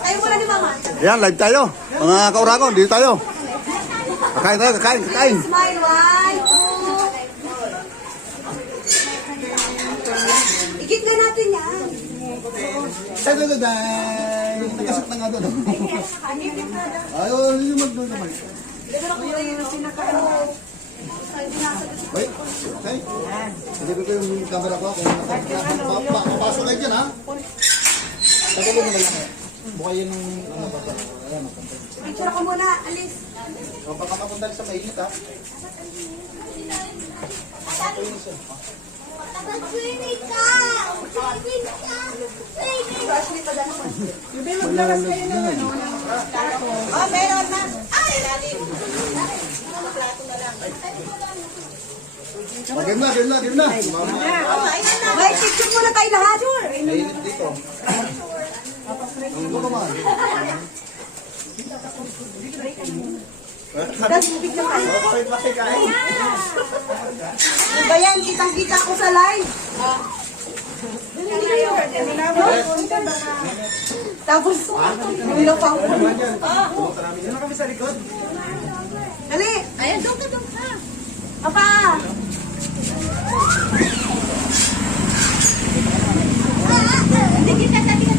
Kayo muna ni Mama. Yan, live tayo. Mga kauragon, dito tayo. Kakain tayo, kakain. Smile, 1, 2. Ikit na natin yan. Nakasot na nga doon. Ayaw, hindi mag-doon naman. Wait, okay. Hindi ko yung camera ko. Papasok kayo dyan, ha? Tagalog mo lang. Mukha yun yung... Picture ko muna, alis. Baka mapunta sa mainit, ha? Mag-swimming ka! Mag-swimming ka! Ashley, padala mo. Hindi, maglaras kayo na. Oh, meron na. Ay, lalim. Plato na lang. Game na. Wait, picture muna tayo lahat. Mainit dito. Ano ka man? Tapos, picture tayo. Diba yan, kitang-kita ko sa live. Tapos, nila pang kami sa likod. Dali! Ayan, doon ka. Papa! Hindi kita sa tingin.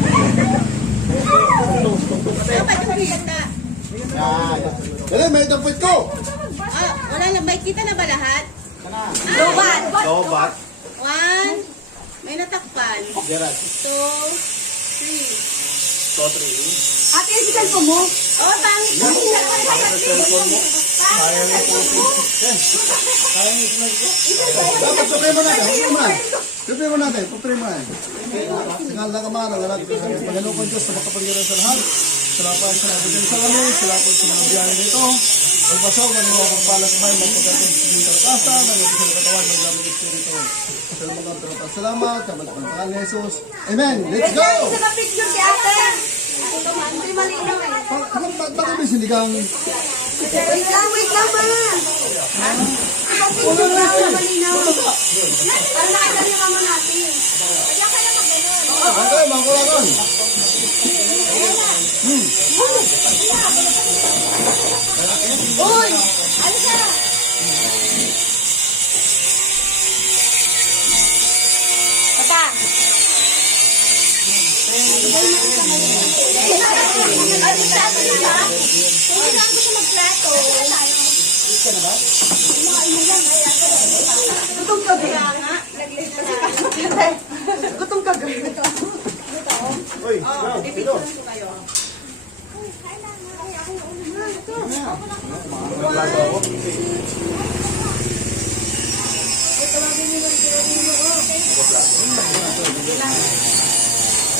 Dapat yung kita. Dali, may dampit ko! Wala lang, bite kita na ba lahat? Lobat. 1, may natakpan. 2, 3. Ate, yung cellphone mo? Oo, pangit. Dapat supre mo natin. Singal na kamara, wala dito sa Panginoon ko Diyos sa makapangyarihan sa lahat. Salamat sa nabutin sa lamin, salamat sa mga biyahe nito. Magpasaw ka ng mga pagpalang kamay, magpagkakong sa mga kalakasa, nangyayon sa katawan, maglamang espiritu. Sa mga tropa, salamat, sa mga pangalan ni Jesus. Amen! Let's go! Isa na picture si ate. Hindi malinaw eh. Bakit may sinigang? Wait lang ba? Picture lang na malinaw. Para nakita niyo mama natin. Kaya kaya mag-ganon. Okay, mga kulagon. Uy! Ano ka? Papa! Ano sa atin ba? Hindi na ako sa magplato. Gutom ka ba? Gutom ka ba? Uy, dito.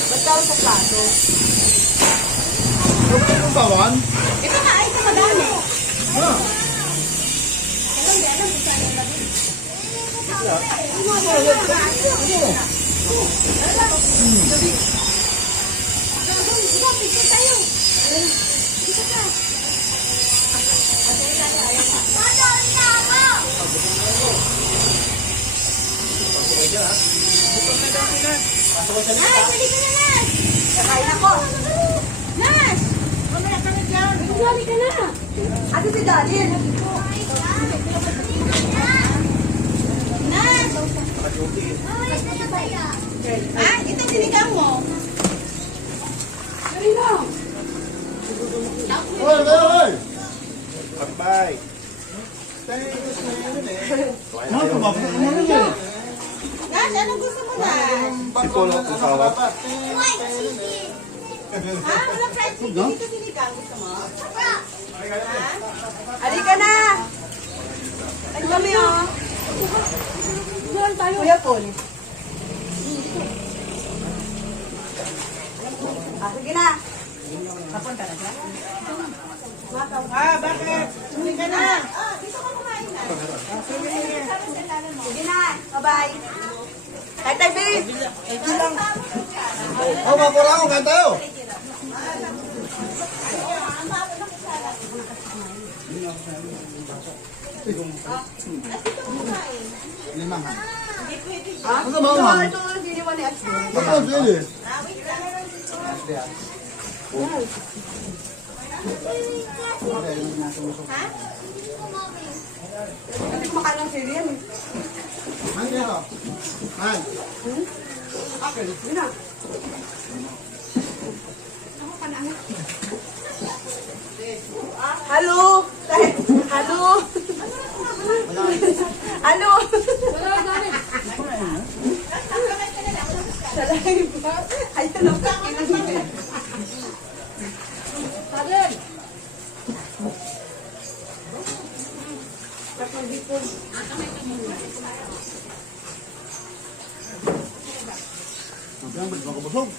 Ba't daw sa plato? Ang bawan? Ito nga, ay ito madami. Ha? Kakain ako. Nas! Mamaya ka na dyan. Dali ka na. Ate si Dalin. Nas! Ah, ito sinigang mo. Dali lang. Hoy! Bye. Ano ka ba? Nas, anong gusto mo na? Sipolo po sawat. Ha? Walang fried chicken. Dito sinigang. Gusto mo? Ha? Halika na. Ay kami oh. Doon tayo. Kuya Paul. Sige na. Papunta na dyan? Bakit? Sige ka na. Dito ka kumain na. Sige na. Bye-bye. Tay, babe. Oh, mga kuragon, kain tayo. Limangan. Ano ba, ma'am? Ito, hindi ni Ashley. Tapos, yun eh. Wait lang. Ha? Hindi kumakain ng sili yan eh. Man, kaya. Man. Okay, yun na. Ako ka na anak. Halo! Halo! Halo! Sa live. Ayun lang ka. Sabi! Yan, ba't makabusog?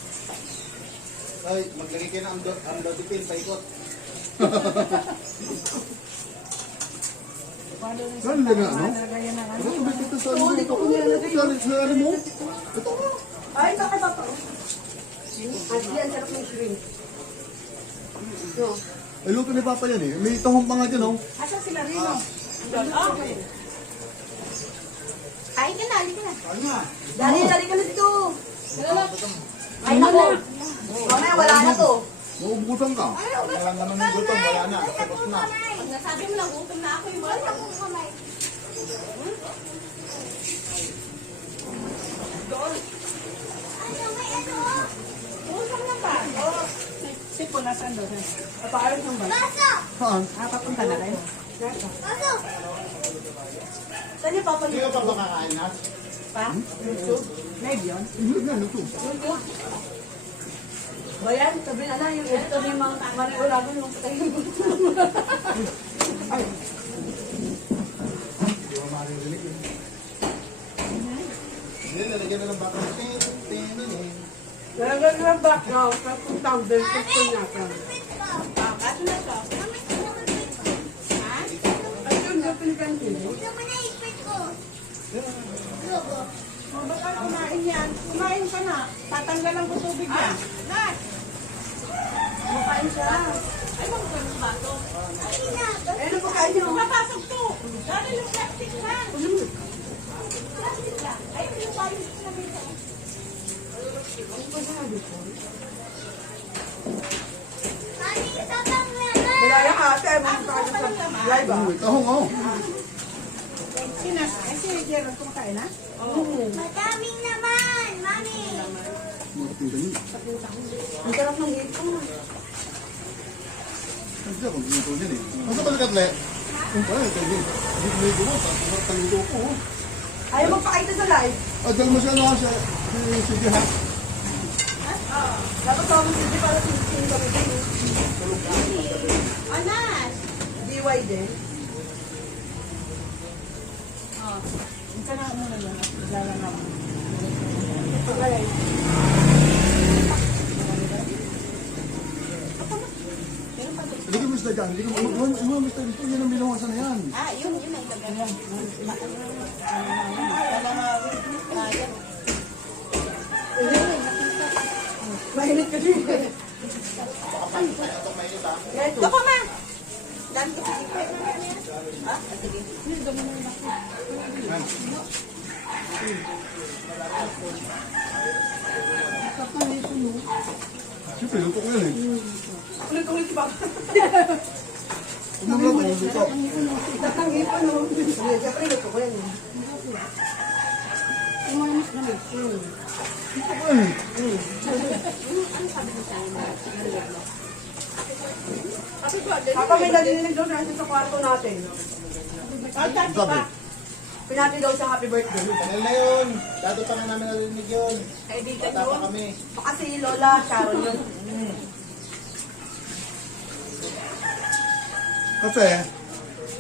Ay, maglagay kayo ng amdodipin, paikot. Saan nilagay ano? Ano ko ba dito sa ano? Ito ko nilalagay. Sa ano mo? Ito mo. Ay, bakit ba pa? Ashley, ang sarap ng shrimp. No. Ay, luto ni Papa yan eh. May tahong pa nga dyan oh. Asan sila Rino? Okay. Kain ka na, halika na. Dali ka na dito. Ay, naku. Mamaya, wala na to. Maubusan ka. Wala naman yung gutom, wala na. Tapos na. Pag nasabi mo lang, gutom na ako yung wala akong kamay. Doon. Gutom na ba? Sipo, nasaan doon? Papaayos ng ba? Saan? Papunta na kayo. Saan niyo papalit? Sino pa ba kakain na? Pa? YouTube? Maybe yun. Hindi nga, luto. YouTube? Bayan, sabi na lang yung editor ng mga maniulagan yung patay ng gusto. Ay. Hindi mo maririnig yun. Hindi, lalagyan na ng baka. Nalagyan ng background, tapos thumbnail, gusto niya ka. Kaso na to? Ha? Ayun, yung pinikantin. Ba't ka kumain yan? Kumain ka na. Tatanggalan ko tubig yan. Nat! Kumakain siya. Ay, magkano ba ito? Ay, ano pa kain niyo? Mapasok to. Dali yung plastic na. Plastic na. Ay, yung payo na nito. Ano ba sabi ko? Malaya ka ate. Ay, mga kain sa live ah. May tahong oh. Ay, si Gerald kumakain na? Madaming naman, mami. Magpinta niyo. Ang sarap ng hito. Hindi ako luto dyan eh. Masa ba katle? Ang pala, ito yun. Hindi ko may gumawa. Tapos taluto ko oh. Ayaw magpakita sa live. Dahil mo siya na siya. Sige ha. Dapat tawag mo sige para sinising kami din. Anas! DY din. Ang ka na muna yun. Lala na mo. Okay. Hindi mo sila dyan. Hindi mo mista dito. Yan ang binawasan na yan. Yun na ilagay. Mahilit ka din. Ito pa ma. Dami ko sa sikwe. Sige. Siyempre, luto ko yan eh. Ulit-ulit si Papa. Kung maglato, luto. Tatanggi pa no. Siyempre luto ko yan. Umanis na rin. Luto ko yan eh. Papa, may nalinig doon natin sa kwarto natin. Gabi. Pinati daw sa happy birthday. Kanil na yun. Dato pa nga namin narinig yun. Ay, di ka Bata pa yun. kami. Baka si Lola Sharon yun. Kasi,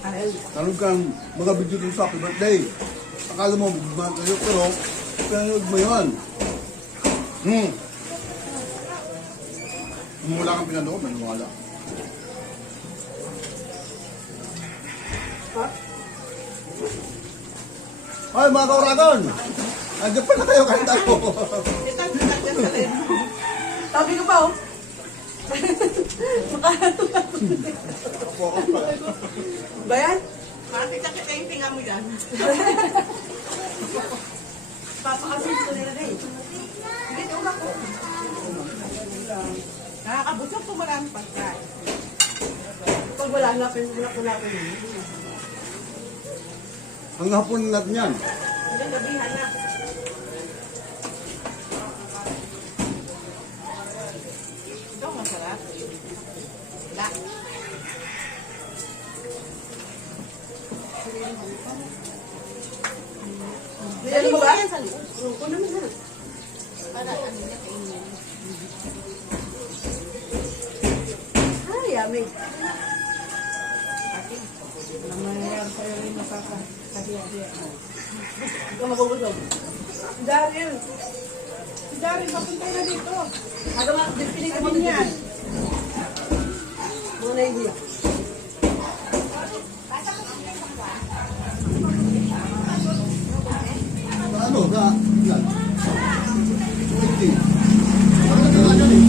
Ay, naroon kang mga video dun sa happy birthday. Akala mo, magmahal kayo, pero pinanood mo yun. Kung wala kang pinanood, maniwala. ha? Ay, mga kauragon! Andiyan pa na kayo kahit ako. Sabi ko pa, oh. Ba yan? Mati ka yung tinga mo yan. Papakasin ko nila na eh. Nakakabusog kung maraming pagkain. Pag wala na, wala ko yun. Ang hapon natin yan. Hindi, gabihan na. Ito, masarap. Wala. Dali mo ba? Kuno mo na. Para ano na kainin. Ay, yummy. Namayayang sa'yo rin nakakahiya-hiya. Ikaw mabubusog. Daryl. Si Daryl, papuntay na dito. Aga nga, pinigyan mo niyan. Mga naihiya. Ano? Yan. 20. Ano na nga yan eh?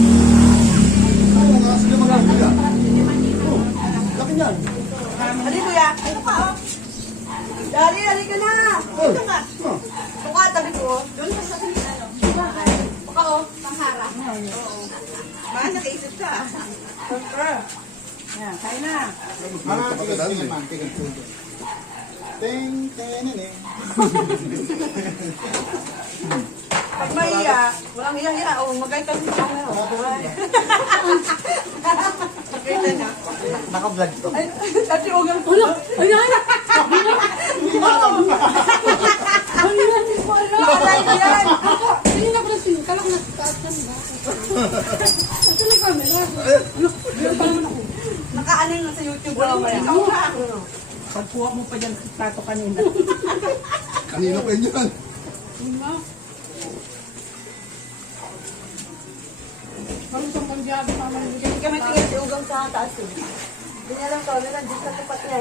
Oo, nga sila magkakaya. Oo, laki yan. Halika kuya. Ito pa oh. Daryl, halika na. Dito ka. Oh. Ito ka, tabi ko. Doon ka sa kanila. Baka oh, pangharap. Oo. Baka nakaisip ka. Siyempre. Yan, kain na. Sige naman, tingin po doon. Ting, ting, Pag mahiya, walang hiya-hiya. O, magkait kami sa camera. Magkait na. Naka-vlog to. Ay, dati ugang ko. Ayan! Hindi ba alam? Ayan! Ayan! Hindi na pala siya. Kala ko nagtaas ka na. Ito na camera. Nakaano na sa YouTube na mamaya. Ikaw na. Pagkuha mo pa dyan sa plato kanina. Kanina pa yun yan. Parang isang pambiyago pa man. Hindi kami tingin si ugang sa taas. Hindi niya lang to. Nandiyan sa tupat niya.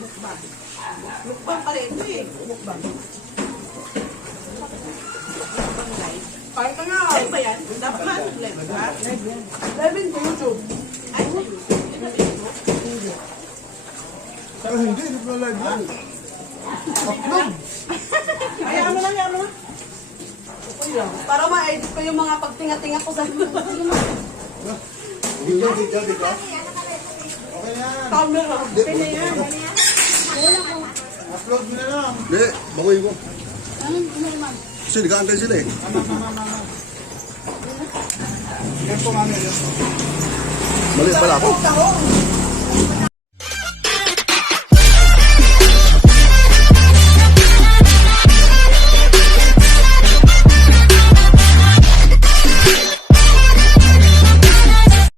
Mukbang. Mukbang pala ito eh. Mukbang. Kaya ka nga. Live ba yan? Dapat nga live ba? Live yan. Live din sa YouTube. Ay, sa YouTube. Pero hindi na live yan. Upload. Hayaan mo lang, hayaan mo lang. Para ma-edit ko yung mga pagtinga-tinga ko sa Video. Okay yan. camera. Pwede yan. Upload mo na lang. Hindi, bagoy ko. Ano naman? Kasi nag-aantay sila eh. Yan po mami. Mali pala ako. Tahong.